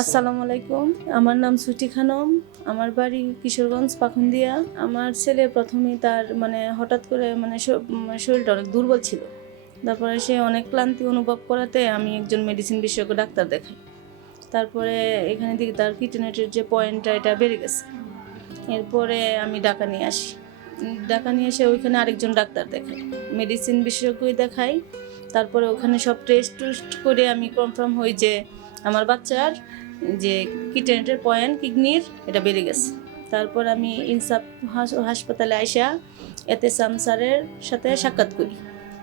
আসসালামু আলাইকুম। আমার নাম সুটি খানম। আমার বাড়ি কিশোরগঞ্জ, পাখন্দিয়া। আমার ছেলে প্রথমে তার মানে হঠাৎ করে মানে শরীরটা অনেক দুর্বল ছিল। তারপরে সে অনেক ক্লান্তি অনুভব করাতে আমি একজন মেডিসিন বিশেষজ্ঞ ডাক্তার দেখাই। তারপরে এখানে দিকে তার কিটনেটের যে পয়েন্টটা এটা বেড়ে গেছে। এরপরে আমি ডাকা নিয়ে আসি। ডাকা নিয়ে এসে ওইখানে আরেকজন ডাক্তার দেখাই। মেডিসিন বিশেষজ্ঞই দেখাই। তারপরে ওখানে সব টেস্ট টুস্ট করে আমি কনফার্ম হই যে আমার বাচ্চার যে কিডনির পয়েন্ট, কিডনির, এটা বেড়ে গেছে। তারপর আমি ইনসাফ হাসপাতালে আইসা এতে সামসারের সাথে সাক্ষাৎ করি।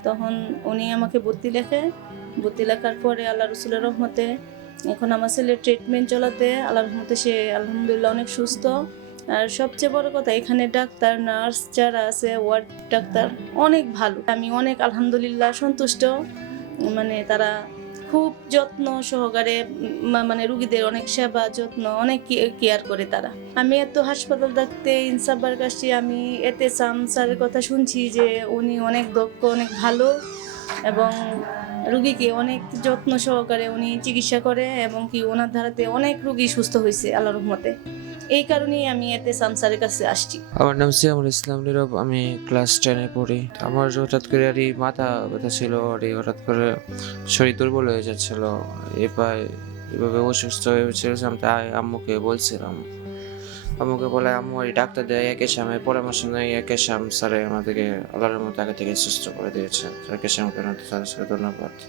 তখন উনি আমাকে ভর্তি লেখে। ভর্তি লেখার পরে আল্লাহ রসুলের রহমতে এখন আমার ছেলের ট্রিটমেন্ট চলাতে আল্লাহ রহমতে সে আলহামদুলিল্লাহ অনেক সুস্থ। আর সবচেয়ে বড় কথা, এখানে ডাক্তার, নার্স যারা আছে, ওয়ার্ড ডাক্তার অনেক ভালো। আমি অনেক আলহামদুলিল্লাহ সন্তুষ্ট। মানে তারা খুব যত্ন সহকারে মানে রুগীদের অনেক সেবা, যত্ন, অনেক কেয়ার করে তারা। আমি এত হাসপাতাল থাকতে ইনসাফবার কাছে আমি এতে সাম স্যারের কথা শুনছি যে উনি অনেক দক্ষ, অনেক ভালো এবং রুগীকে অনেক যত্ন সহকারে উনি চিকিৎসা করে এবং কি ওনার ধারাতে অনেক রুগী সুস্থ হয়েছে আল্লাহ রহমতে। এই কারণেই আমি এতে সাম স্যারের কাছে আসছি। আমার নাম সিয়ামুল ইসলাম নীরব, আমি ক্লাস টেনে পড়ি। আমার হঠাৎ করে আর মাথা ব্যথা ছিল আর হঠাৎ করে শরীর দুর্বল হয়ে যাচ্ছিল। এবার এভাবে অসুস্থ হয়ে ছিলাম তাই আম্মুকে বলছিলাম। আম্মুকে বলে, আম্মু, এই ডাক্তার দেয় একে সামে পরামর্শ নেই, একে সাম স্যারে আমাদেরকে আল্লাহর মতো আগে থেকে সুস্থ করে দিয়েছে। একে সাথে ধন্যবাদ।